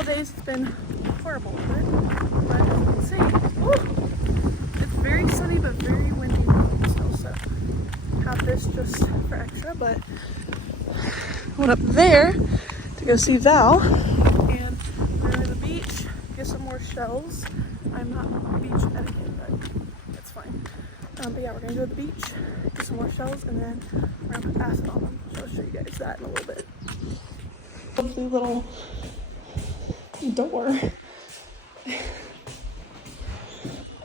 couple days it's been horrible weather, but let's see. Ooh, it's very sunny but very windy still, so have this just for extra. But I went up there to go see Val, and we're going to the beach, get some more shells. I'm not beach etiquette, but it's fine. But yeah, we're gonna go to the beach, get some more shells, and then we're gonna put acid on them. So I'll show you guys that in a little bit. Lovely little door.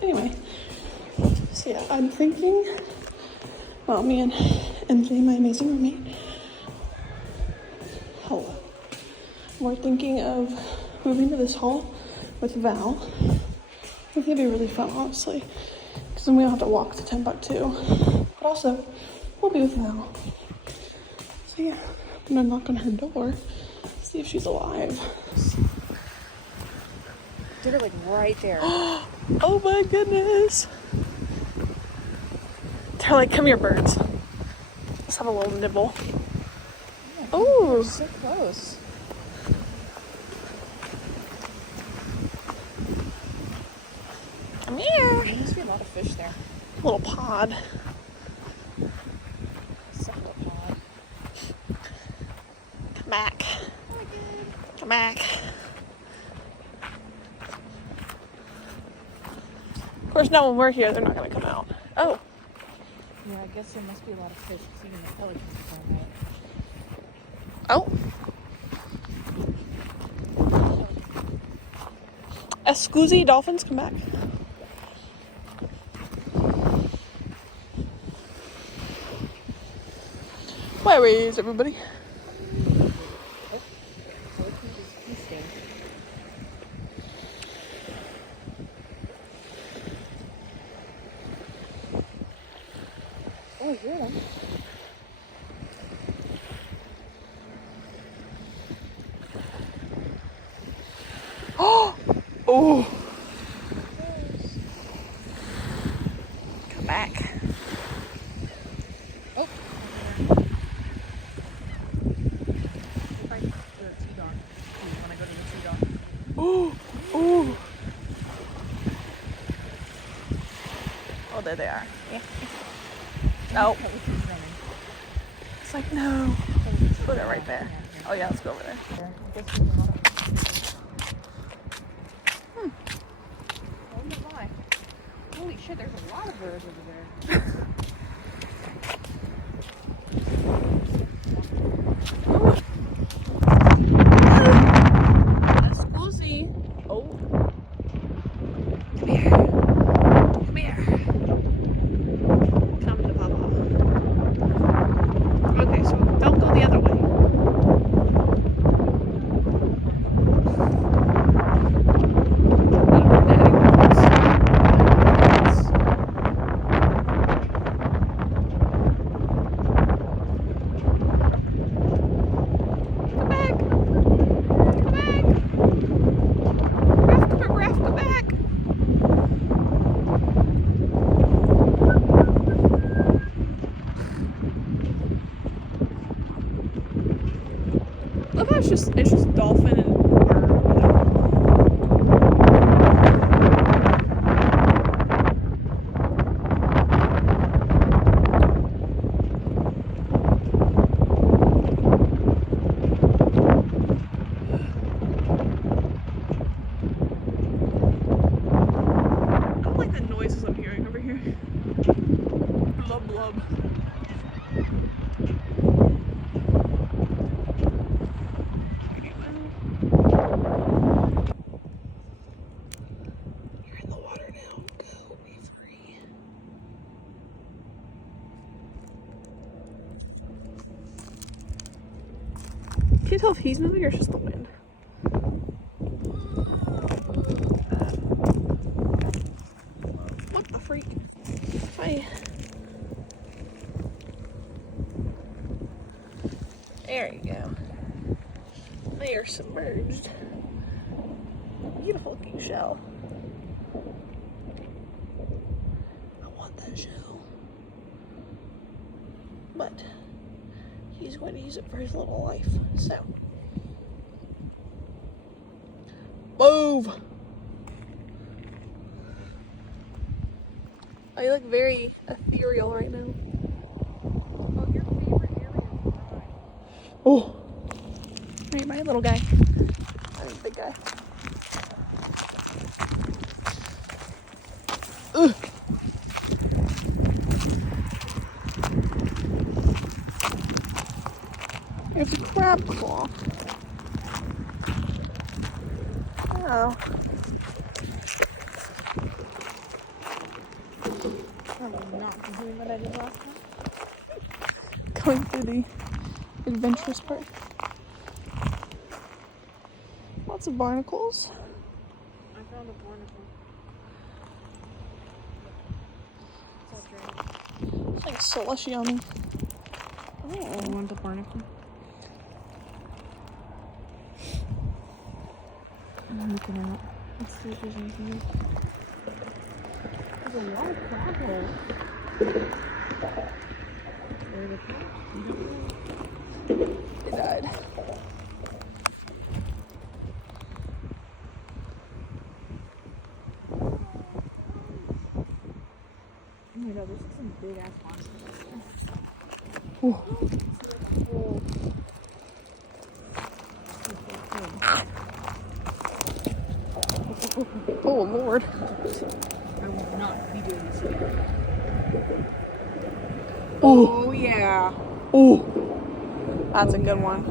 Anyway, so yeah, I'm thinking, well, me and MJ, my amazing roommate, hello. We're thinking of moving to this hall with Val. I think it'd be really fun, honestly, because then we don't have to walk to Timbuktu. But also, we'll be with Val. So yeah, I'm gonna knock on her door, see if she's alive. They're like right there. Oh my goodness. They're like, come here, birds. Let's have a little nibble. Oh, So close. come here. There must be a lot of fish there. Little pod. Cephalopod. Come back. Come back. Of course, now when we're here, they're not gonna come out. Oh. Yeah, I guess there must be a lot of fish because even the pelicans are coming out. Oh. Escuzzi dolphins, come back. Where is everybody? Pelicans is feasting. Oh, I hear them. Oh! Oh! Come back. Oh. Right. The T-Don. You want to go to the T-Don? Oh! Oh! Oh, there they are. Yeah. Oh. Pelicans running. It's like, no. Pelicans are Look at right there. Oh, yeah, let's go over there. I guess there's a lot of I wonder why. Holy shit, there's a lot of birds over there. Escuzzi. Oh. Come here. Come here. Come to Papa. Okay, so don't go the other way. Come back. Come back. Raph, come back. Look how it's just dolphin and bird. I don't like the noises I'm hearing over here. Blub blub. You're in the water now. Go, be free. Can you tell if he's moving or it's just the wind? What the freak? Hi. There you go. They are submerged. Beautiful looking shell. I want that shell. But he's going to use it for his little life. So Move. Oh, you look very ethereal right now. Oh, your favorite area is dry. Oh. Hey, my little guy. I'm a big guy. Ugh. There's a crab claw. Oh. I'm not doing what I did last time. Going through the adventurous part. Lots of barnacles. I found a barnacle. It's all dry. It's like slushy on me. You Oh. want the barnacle? I'm looking out. Let's see if there's anything else. There's a lot of crab holes. Where are the crabs? It died. Oh my god, there's like some big ass monsters. Ooh. Oh Lord. I will not be doing this again. Oh. Oh yeah. Oh. That's a good one.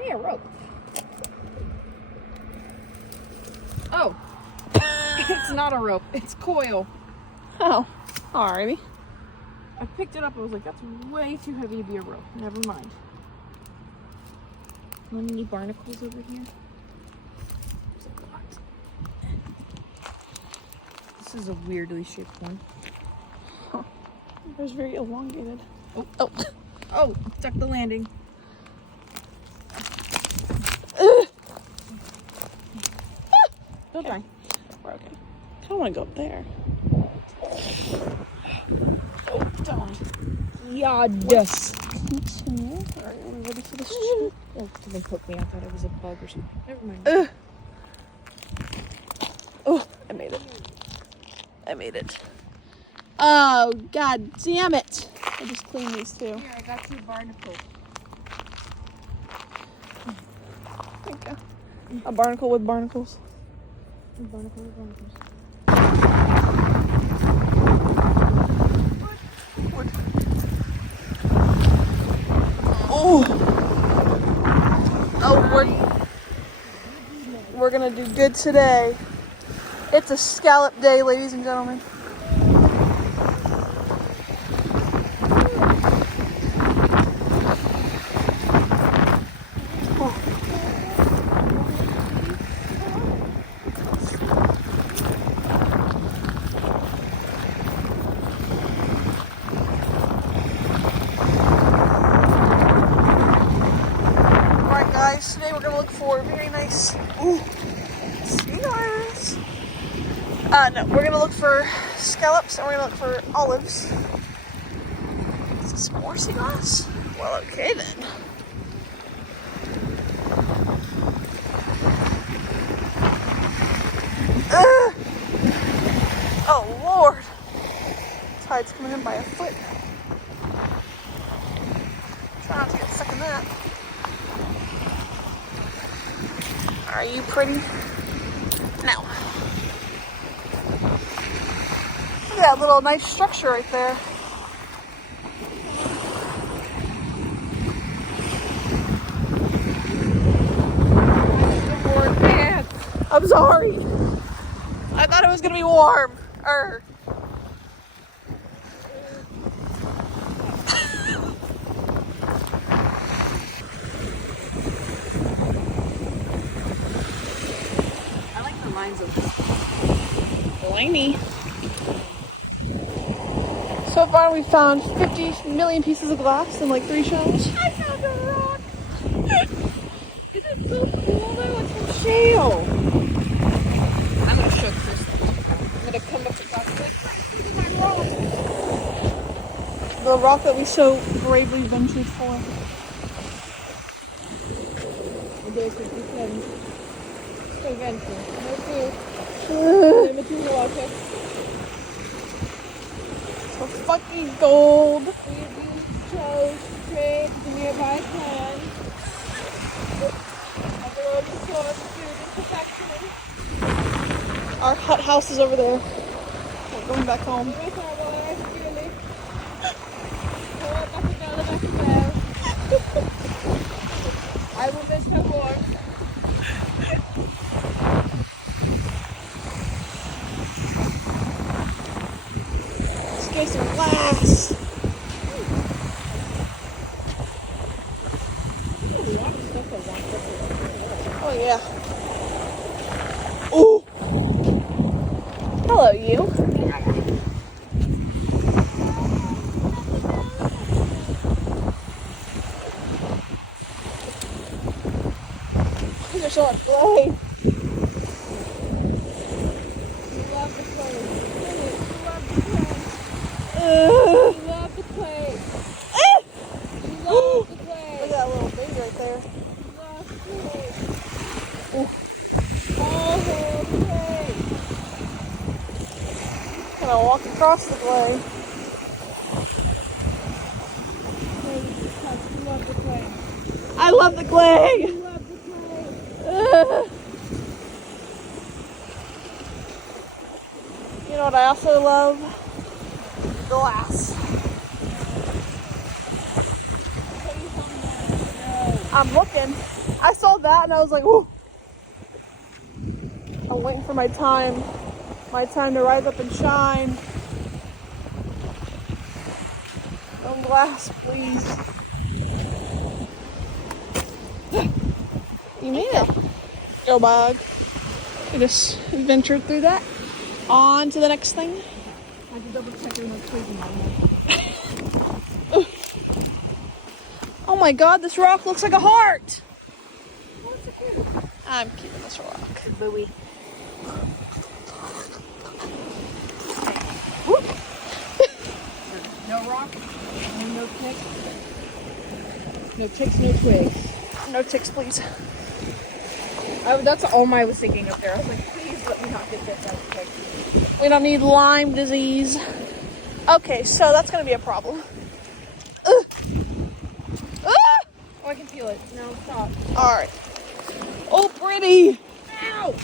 Hey, a rope. Oh. It's not a rope. It's coil. Oh. Alrighty. I picked it up. I was like, that's way too heavy to be a rope. Never mind. Any barnacles over here? There's a lot. This is a weirdly shaped one. Huh. It was very elongated. Oh. Oh. Oh, stuck the landing. Don't die. We're okay. I don't want to go up there. Oh, don't. Yes. Alright, are we ready for this? Oh, something poked me. I thought it was a bug or something. Never mind. Oh, I made it. I made it. Oh, god damn it. I just cleaned these two. Here, I got 2 barnacles. There you go. A barnacle with barnacles. Barnacles. Wood. Oh. Oh, we're gonna do good today. It's a scallop day, ladies and gentlemen. Alright guys, today we're gonna look for very nice cigars. No, we're gonna look for scallops and we're gonna look for olives. Is this more seagrass? Well, okay then. Oh Lord! Tide's coming in by a foot. Try not to get stuck in that. Are you pretty? No. Look at that little nice structure right there. I'm sorry. I thought it was gonna be warm. I like the lines of this. Blimey. So far we found 50 million pieces of glass and like 3 shells. I found a rock. This is so cool though. It's from shale. I'm gonna show Chris. I'm gonna come up to talk to my rock. The rock that we so bravely ventured for. For fucking gold. We chose straight to the nearby pond. Of the road to source food and protection. Our hut house is over there. We're going back home. We miss our water dearly. Pour back and down the back and down. I will miss her warmth. Let's get some glass. Oh yeah. Ooh. Hello, you. There's so much blade. We love the place. We love the place. We love the Look place. at that little baby right there. We love the place. Ooh. All the place. Gonna walk across the glade. We love the place. I love the glade. We love the place. You know what I also love? Glass. I'm looking. I saw that and I was like, ooh. I'm waiting for my time. My time to rise up and shine. No glass, please. You made it. Go bug. We just ventured through that. On to the next thing. I had to double check there was no twigs in my Oh my god, this rock looks like a heart. What's it cute? I'm keeping this rock. The buoy. No rock, no tick. No ticks, no twigs. No ticks, please. That's all I was thinking up there. I was like, please let me not get this out of tick. We don't need Lyme disease. Okay, so that's gonna be a problem. Ugh. Ah! Oh, I can feel it. No, stop. All right. Oh, pretty. Ow!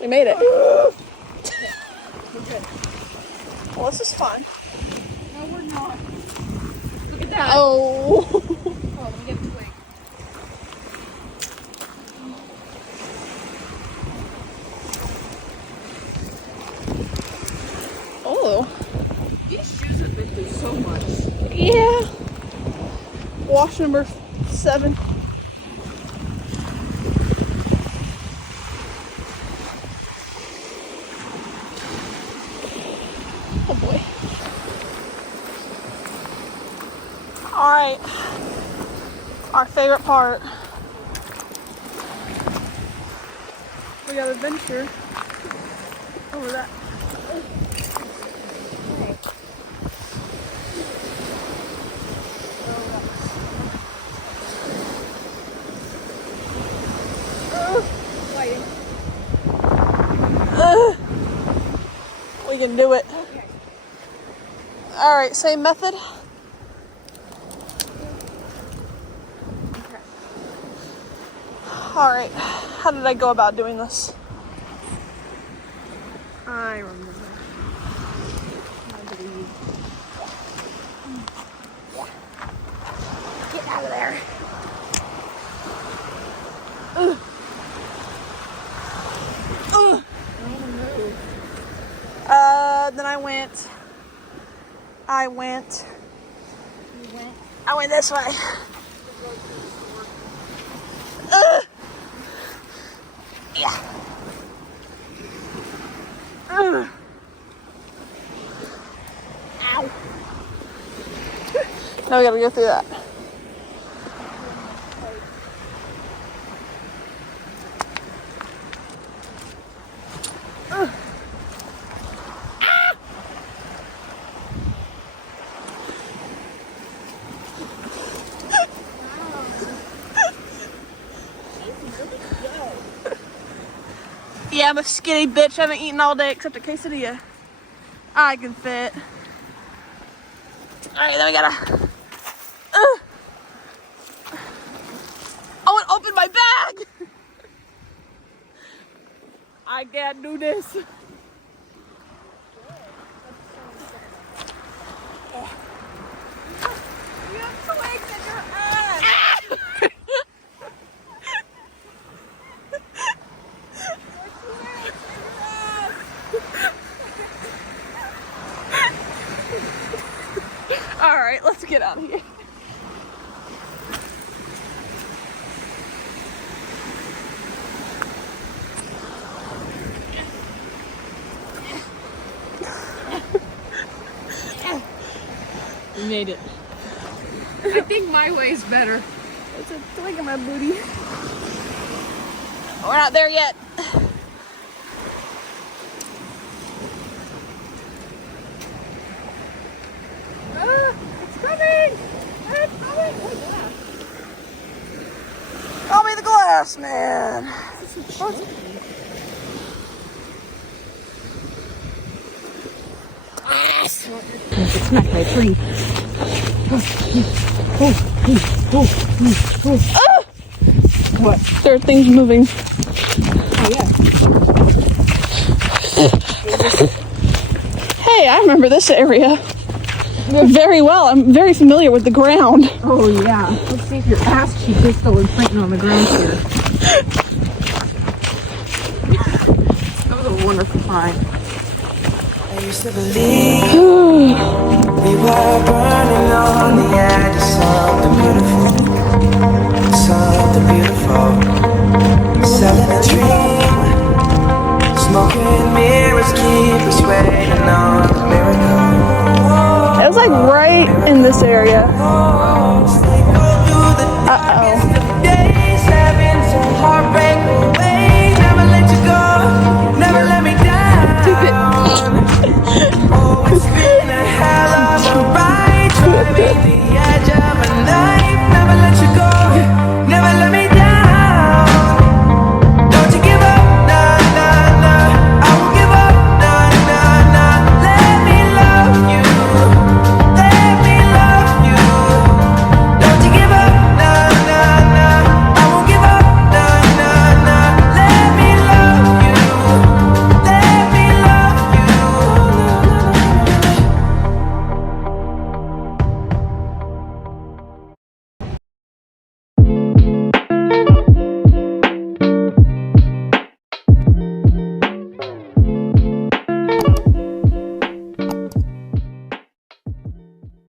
We made it. We're good. Well, this is fun. No, we're not. Look at that. Oh. Oh, let me get the twig. Oh. These shoes have been through so much. Yeah. Wash number 7. Oh boy. All right. Our favorite part. We got adventure over that. Wait. We can do it. Okay. All right, same method. Okay. All right, how did I go about doing this? I remember. I believe. Get out of there. Then I went this way. Yeah. Ow. Now we gotta go through that. Yeah, I'm a skinny bitch. I haven't eaten all day except a quesadilla. I can fit. Alright, then we gotta... Oh, it opened my bag! I can't do this. You have twigs in your ass! Alright, let's get out of here. We made it. I think my way is better. It's a twig in my booty. We're not there yet. It's coming! It's coming! Oh, Call me the glass man. Get smacked by a tree. What? There are things moving. Oh, yeah. Hey, I remember this area very well. I'm very familiar with the ground. Oh, yeah. Let's see if your ass cheek is still imprinting on the ground here. That was a wonderful find. I used to believe we were burning on the edge of something beautiful, something beautiful. Selling a dream, smoking mirrors keep us waiting on the miracle. It was like right in this area. Uh-oh.